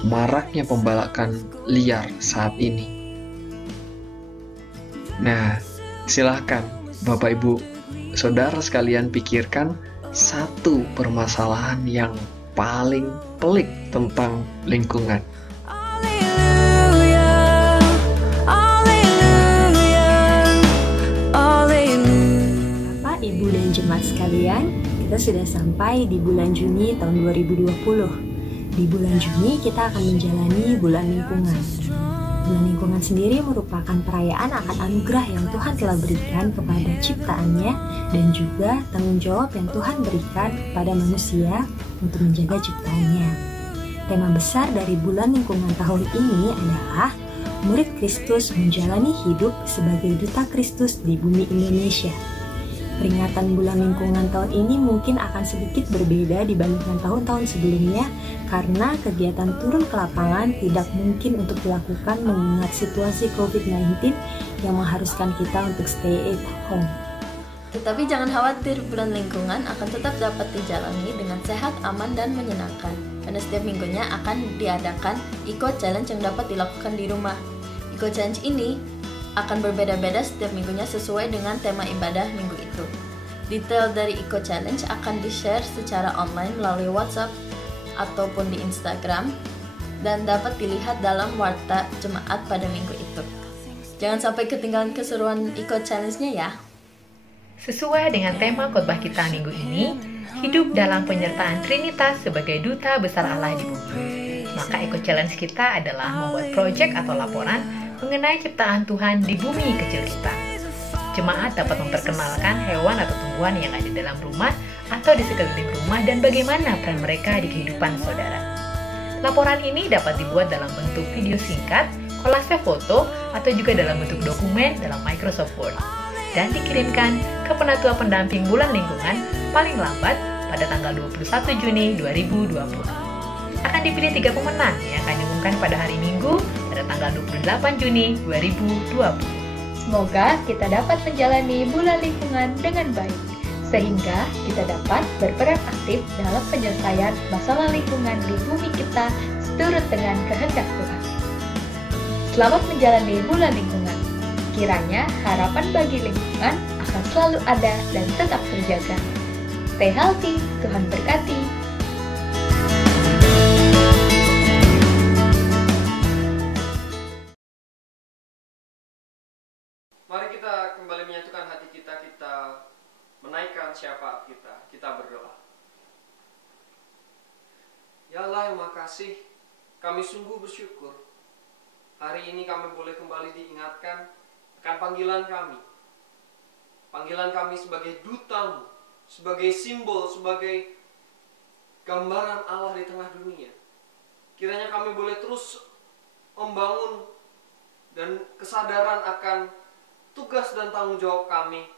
maraknya pembalakan liar saat ini. Nah, silahkan Bapak Ibu Saudara sekalian pikirkan satu permasalahan yang paling pelik tentang lingkungan. Ibu dan jemaat sekalian, kita sudah sampai di bulan Juni tahun 2020. Di bulan Juni kita akan menjalani bulan lingkungan. Bulan lingkungan sendiri merupakan perayaan akan anugerah yang Tuhan telah berikan kepada ciptaannya dan juga tanggung jawab yang Tuhan berikan kepada manusia untuk menjaga ciptaannya. Tema besar dari bulan lingkungan tahun ini adalah murid Kristus menjalani hidup sebagai duta Kristus di bumi Indonesia. Peringatan bulan lingkungan tahun ini mungkin akan sedikit berbeda dibandingkan tahun-tahun sebelumnya karena kegiatan turun ke lapangan tidak mungkin untuk dilakukan mengingat situasi COVID-19 yang mengharuskan kita untuk stay at home. Tetapi jangan khawatir, bulan lingkungan akan tetap dapat dijalani dengan sehat, aman, dan menyenangkan. Karena setiap minggunya akan diadakan Eco Challenge yang dapat dilakukan di rumah. Eco Challenge ini akan berbeda-beda setiap minggunya sesuai dengan tema ibadah minggu itu. Detail dari Eco Challenge akan di-share secara online melalui WhatsApp ataupun di Instagram dan dapat dilihat dalam warta jemaat pada minggu itu. Jangan sampai ketinggalan keseruan Eco Challenge-nya ya. Sesuai dengan tema khotbah kita minggu ini, hidup dalam penyertaan Trinitas sebagai duta besar Allah di bumi. Maka Eco Challenge kita adalah membuat proyek atau laporan mengenai ciptaan Tuhan di bumi kecil kita. Jemaat dapat memperkenalkan hewan atau tumbuhan yang ada dalam rumah atau di sekeliling rumah dan bagaimana peran mereka di kehidupan saudara. Laporan ini dapat dibuat dalam bentuk video singkat, kolase foto, atau juga dalam bentuk dokumen dalam Microsoft Word dan dikirimkan ke Penatua Pendamping Bulan Lingkungan paling lambat pada tanggal 21 Juni 2020. Akan dipilih 3 pemenang yang akan diumumkan pada hari Minggu pada tanggal 28 Juni 2020. Semoga kita dapat menjalani bulan lingkungan dengan baik, sehingga kita dapat berperan aktif dalam penyelesaian masalah lingkungan di bumi kita seturut dengan kehendak Tuhan. Selamat menjalani bulan lingkungan. Kiranya harapan bagi lingkungan akan selalu ada dan tetap terjaga. Stay healthy, Tuhan berkati. Mari kita kembali menyatukan hati kita, kita menaikkan syafaat kita, kita berdoa. Ya Allah yang Maha Kasih, kami sungguh bersyukur. Hari ini kami boleh kembali diingatkan akan panggilan kami. Panggilan kami sebagai duta-Mu, sebagai simbol, sebagai gambaran Allah di tengah dunia. Kiranya kami boleh terus membangun dan kesadaran akan tugas dan tanggung jawab kami.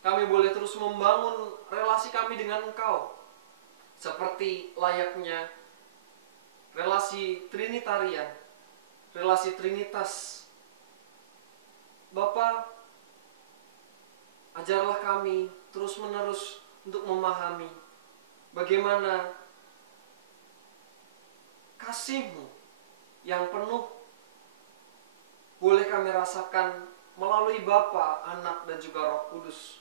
Kami boleh terus membangun relasi kami dengan Engkau seperti layaknya relasi Trinitarian, relasi Trinitas. Bapa, ajarlah kami terus-menerus untuk memahami bagaimana kasih-Mu yang penuh boleh kami rasakan melalui Bapa, Anak, dan juga Roh Kudus.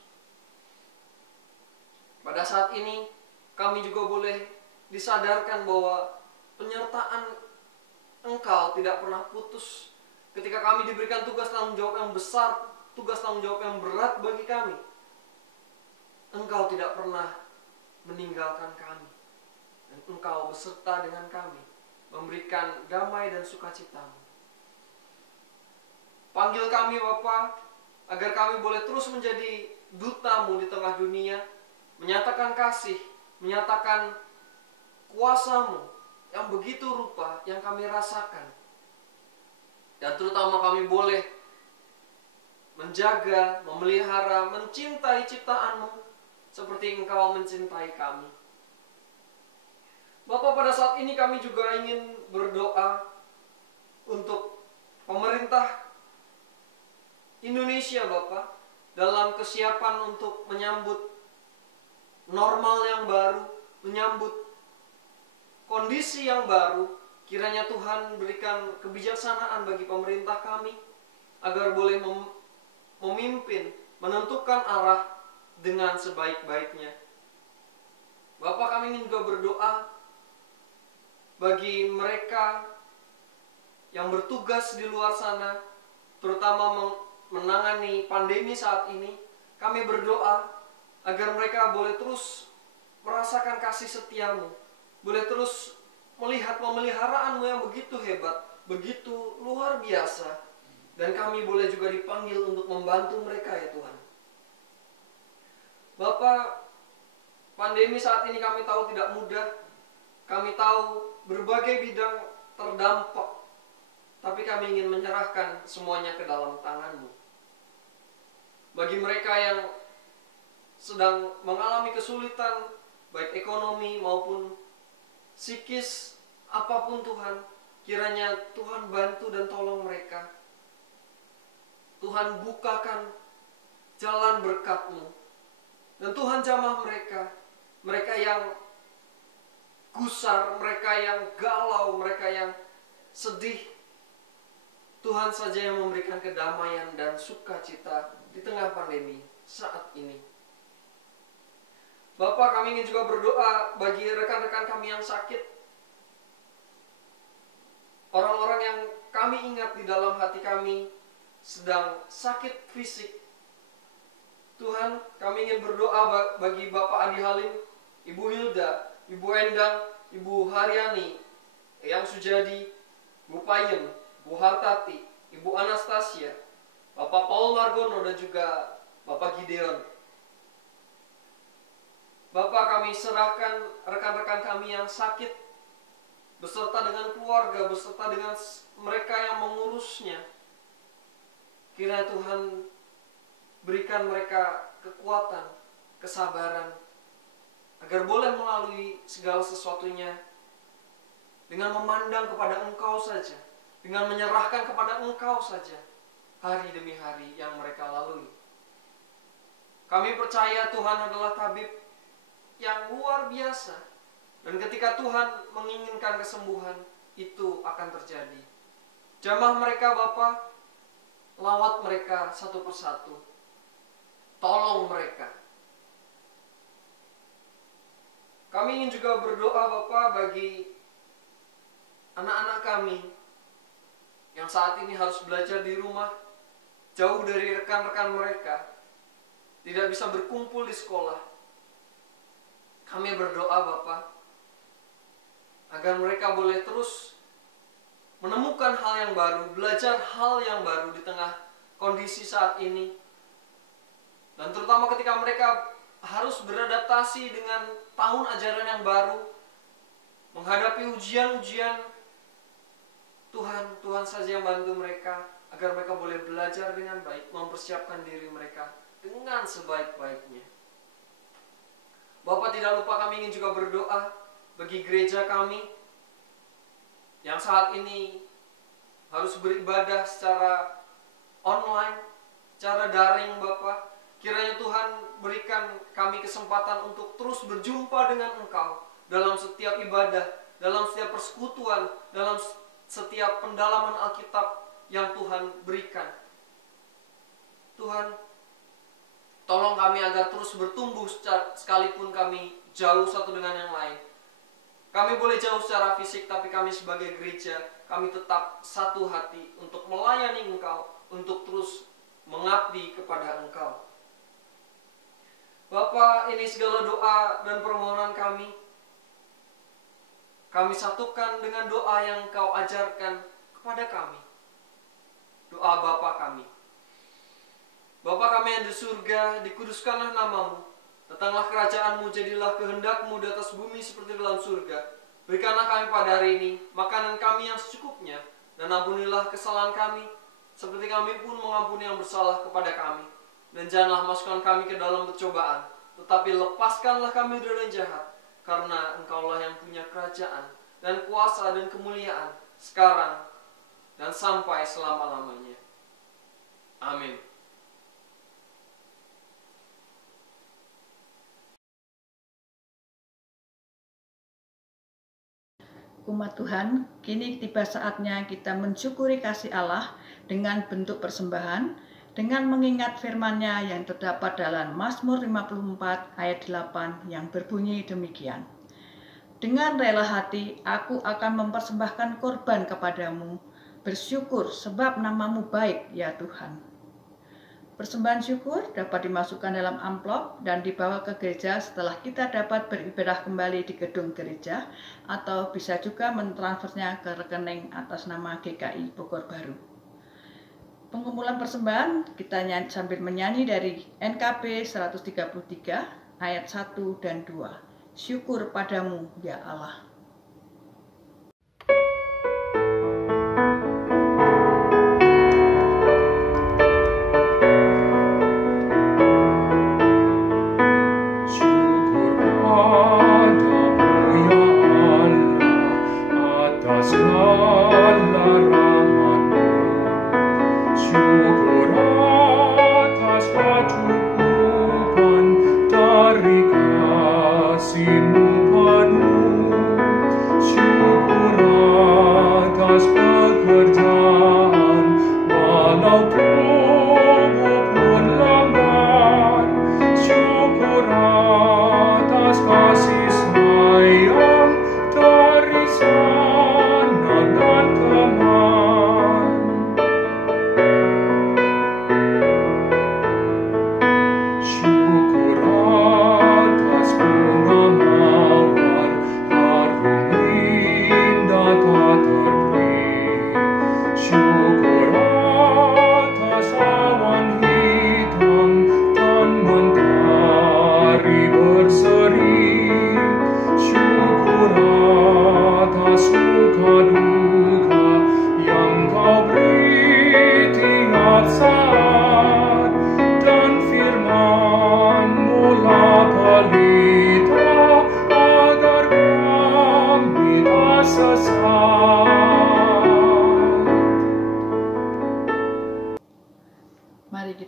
Pada saat ini, kami juga boleh disadarkan bahwa penyertaan Engkau tidak pernah putus. Ketika kami diberikan tugas tanggung jawab yang besar, tugas tanggung jawab yang berat bagi kami, Engkau tidak pernah meninggalkan kami. Dan Engkau beserta dengan kami, memberikan damai dan sukacita-Mu. Panggil kami Bapa, agar kami boleh terus menjadi duta-Mu di tengah dunia, menyatakan kasih, menyatakan kuasa-Mu yang begitu rupa yang kami rasakan. Dan terutama kami boleh menjaga, memelihara, mencintai ciptaan-Mu seperti Engkau mencintai kami. Bapa, pada saat ini kami juga ingin berdoa untuk pemerintah Indonesia, Bapak, dalam kesiapan untuk menyambut normal yang baru, menyambut kondisi yang baru. Kiranya Tuhan berikan kebijaksanaan bagi pemerintah kami, agar boleh memimpin, menentukan arah dengan sebaik-baiknya. Bapak, kami ingin juga berdoa bagi mereka yang bertugas di luar sana, terutama menangani pandemi saat ini. Kami berdoa agar mereka boleh terus merasakan kasih setia-Mu, boleh terus melihat pemeliharaan-Mu yang begitu hebat, begitu luar biasa. Dan kami boleh juga dipanggil untuk membantu mereka ya Tuhan. Bapak, pandemi saat ini kami tahu tidak mudah. Kami tahu berbagai bidang terdampak. Tapi kami ingin menyerahkan semuanya ke dalam tangan-Mu. Bagi mereka yang sedang mengalami kesulitan, baik ekonomi maupun psikis, apapun Tuhan, kiranya Tuhan bantu dan tolong mereka. Tuhan bukakan jalan berkat-Mu. Dan Tuhan jamah mereka, mereka yang gusar, mereka yang galau, mereka yang sedih. Tuhan saja yang memberikan kedamaian dan sukacita di tengah pandemi saat ini. Bapak, kami ingin juga berdoa bagi rekan-rekan kami yang sakit, orang-orang yang kami ingat di dalam hati kami sedang sakit fisik. Tuhan, kami ingin berdoa bagi Bapak Adi Halim, Ibu Hilda, Ibu Endang, Ibu Haryani, Eyang Sujadi, Bu Payem, Bu Hartati, Ibu Anastasia, Bapak Paul Margono, dan juga Bapak Gideon. Bapak, kami serahkan rekan-rekan kami yang sakit beserta dengan keluarga, beserta dengan mereka yang mengurusnya. Kiranya Tuhan berikan mereka kekuatan, kesabaran, agar boleh melalui segala sesuatunya dengan memandang kepada Engkau saja, dengan menyerahkan kepada Engkau saja hari demi hari yang mereka lalui. Kami percaya Tuhan adalah tabib yang luar biasa, dan ketika Tuhan menginginkan kesembuhan, itu akan terjadi. Jamah mereka Bapa, lawat mereka satu persatu, tolong mereka. Kami ingin juga berdoa Bapa bagi anak-anak kami yang saat ini harus belajar di rumah, jauh dari rekan-rekan mereka, tidak bisa berkumpul di sekolah. Kami berdoa Bapa, agar mereka boleh terus menemukan hal yang baru, belajar hal yang baru di tengah kondisi saat ini. Dan terutama ketika mereka harus beradaptasi dengan tahun ajaran yang baru, menghadapi ujian-ujian. Tuhan saja yang bantu mereka, agar mereka boleh belajar dengan baik, mempersiapkan diri mereka dengan sebaik-baiknya. Bapak, tidak lupa kami ingin juga berdoa bagi gereja kami yang saat ini harus beribadah secara online, secara daring Bapak. Kiranya Tuhan berikan kami kesempatan untuk terus berjumpa dengan Engkau dalam setiap ibadah, dalam setiap persekutuan, dalam setiap pendalaman Alkitab yang Tuhan berikan. Tuhan, tolong kami agar terus bertumbuh sekalipun kami jauh satu dengan yang lain. Kami boleh jauh secara fisik, tapi kami sebagai gereja, kami tetap satu hati untuk melayani Engkau, untuk terus mengabdi kepada Engkau. Bapa, ini segala doa dan permohonan kami satukan dengan doa yang Engkau ajarkan kepada kami. Doa Bapa kami. Bapa kami yang di surga, dikuduskanlah namamu. Datanglah kerajaan-Mu, jadilah kehendak-Mu di atas bumi seperti dalam surga. Berikanlah kami pada hari ini makanan kami yang secukupnya, dan ampunilah kesalahan kami, seperti kami pun mengampuni yang bersalah kepada kami. Dan janganlah masukkan kami ke dalam percobaan, tetapi lepaskanlah kami dari yang jahat, karena Engkaulah yang punya kerajaan, dan kuasa dan kemuliaan, sekarang dan sampai selama-lamanya. Amin. Umat Tuhan, kini tiba saatnya kita mensyukuri kasih Allah dengan bentuk persembahan, dengan mengingat firman-Nya yang terdapat dalam Mazmur 54 ayat 8 yang berbunyi demikian. Dengan rela hati, aku akan mempersembahkan korban kepadamu, bersyukur sebab namamu baik, ya Tuhan. Persembahan syukur dapat dimasukkan dalam amplop dan dibawa ke gereja setelah kita dapat beribadah kembali di gedung gereja, atau bisa juga mentransfernya ke rekening atas nama GKI Bogor Baru. Pengumpulan persembahan kita sambil menyanyi dari NKB 133 ayat 1 dan 2. Syukur padamu ya Allah. Dari kasih-Mu penuh.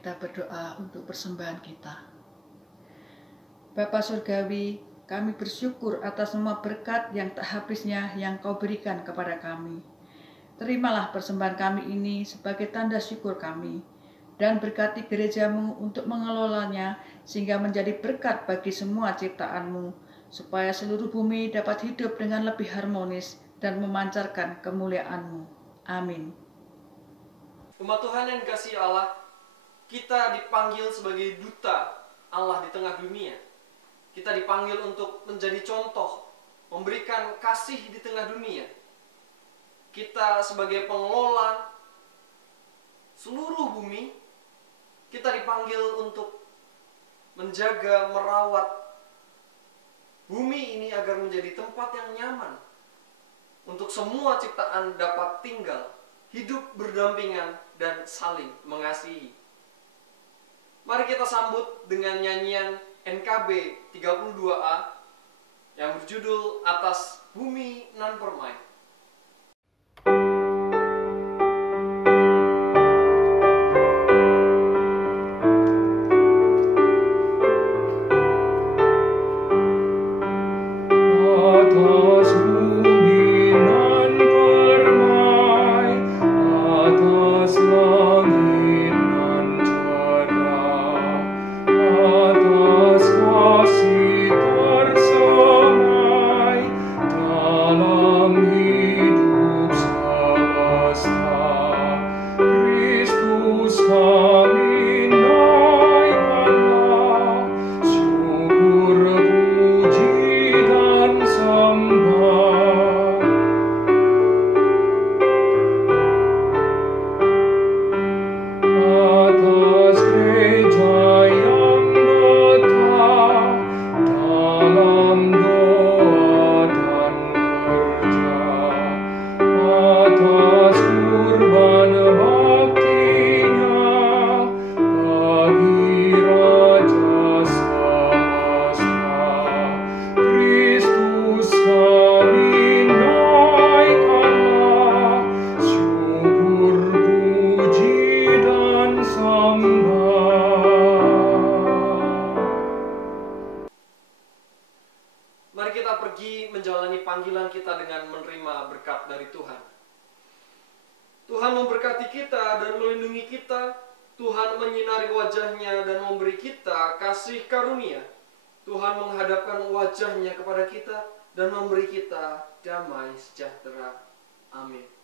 kita berdoa untuk persembahan kita. Bapa Surgawi, kami bersyukur atas semua berkat yang tak habisnya yang Kau berikan kepada kami. Terimalah persembahan kami ini sebagai tanda syukur kami, dan berkati gerejamu untuk mengelolanya sehingga menjadi berkat bagi semua ciptaan-Mu, supaya seluruh bumi dapat hidup dengan lebih harmonis dan memancarkan kemuliaan-Mu. Amin. Umat Tuhan yang dikasihi Allah, kita dipanggil sebagai duta Allah di tengah dunia. Kita dipanggil untuk menjadi contoh, memberikan kasih di tengah dunia. Kita sebagai pengelola seluruh bumi, kita dipanggil untuk menjaga, merawat bumi ini agar menjadi tempat yang nyaman untuk semua ciptaan dapat tinggal, hidup berdampingan, dan saling mengasihi. Mari kita sambut dengan nyanyian NKB 32A yang berjudul Atas Bumi Nan Permai. Panggilan kita dengan menerima berkat dari Tuhan. Tuhan memberkati kita dan melindungi kita. Tuhan menyinari wajahnya dan memberi kita kasih karunia. Tuhan menghadapkan wajahnya kepada kita dan memberi kita damai sejahtera. Amin.